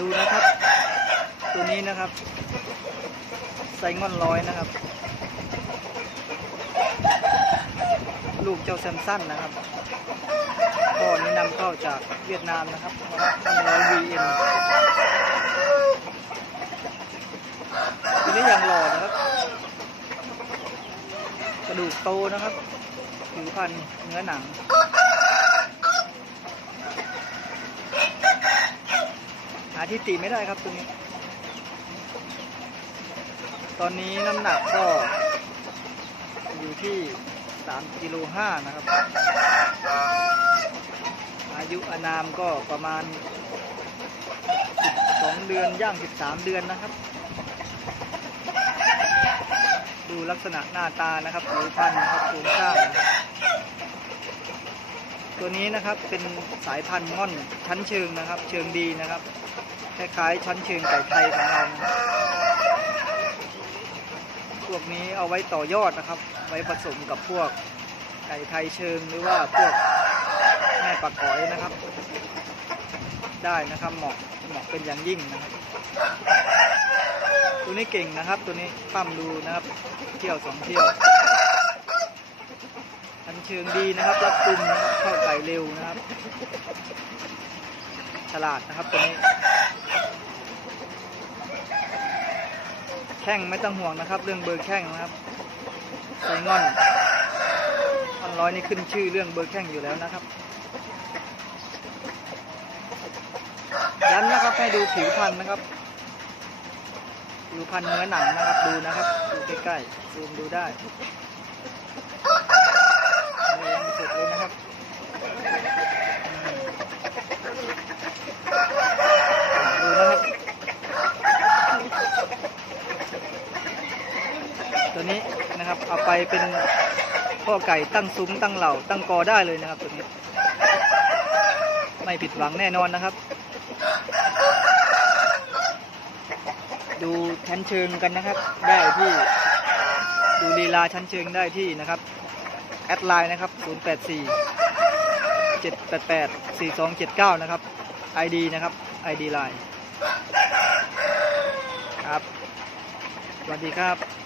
ดูนะครับ ตัวนี้นะครับไซงอนร้อยนะครับ ลูกเจ้าแซมสันนะครับก็แนะนำเข้าจากเวียดนามนะครับพันร้อยวีเอ็มทีนี้อย่างหล่อนะครับ กระดูกโตนะครับผิวพรรณเนื้อหนัง หาที่ติไม่ได้ครับตัวนี้ ตอนนี้น้ำหนักก็อยู่ที่3กิโล5นะครับ อายุอนามก็ประมาณ12เดือนย่าง 13 เดือนนะครับ ดูลักษณะหน้าตานะครับผิวพรรณนะครับโครงสร้าง ตัวนี้นะครับเป็นสายพันธุ์ม่อนชั้นเชิงนะครับ เชิงดีนะครับคล้ายๆชั้นเชิงไก่ไทยของเราพวกนี้เอาไว้ต่อยอดนะครับ ไว้ผสมกับพวกไก่ไทยเชิงหรือว่าพวกแม่ปักก๋อยนะครับ ได้นะครับเหมาะเหมาะเป็นอย่างยิ่งนะครับ ตัวนี้เก่งนะครับ ตัวนี้ปั้มดูนะครับ เที่ยวสองเที่ยว ชั้นเชิงดีนะครับ รับกลุ่มนะครับเข้าไก่เร็วนะครับ ฉลาดนะครับตัวนี้ แข้งไม่ต้องห่วงนะครับ เรื่องเบอร์แข้งนะครับไซงอนพันร้อยนี่ขึ้นชื่อเรื่องเบอร์แข้งอยู่แล้วนะครับย้ำนะครับให้ดูผิวพรรณนะครับผิวพรรณเนื้อหนังนะครับดูนะครับ ดูใกล้ๆซูมดูได้ ยังสร็จเลยนะครับดูนะครับ ตัวนี้นะครับเอาไปเป็นพ่อไก่ตั้งซุ้มตั้งเหล่า ตั้งกอได้เลยนะครับตัวนี้ ไม่ผิดหวังแน่นอนนะครับ ดูชั้นเชิงกันนะครับ ได้ที่ดูลีลาชั้นเชิงได้ที่นะครับ อดไลน์นะครับ 084 788 4279 นะครับ ID นะครับ ID ไลน์ครับ สวัสดีครับ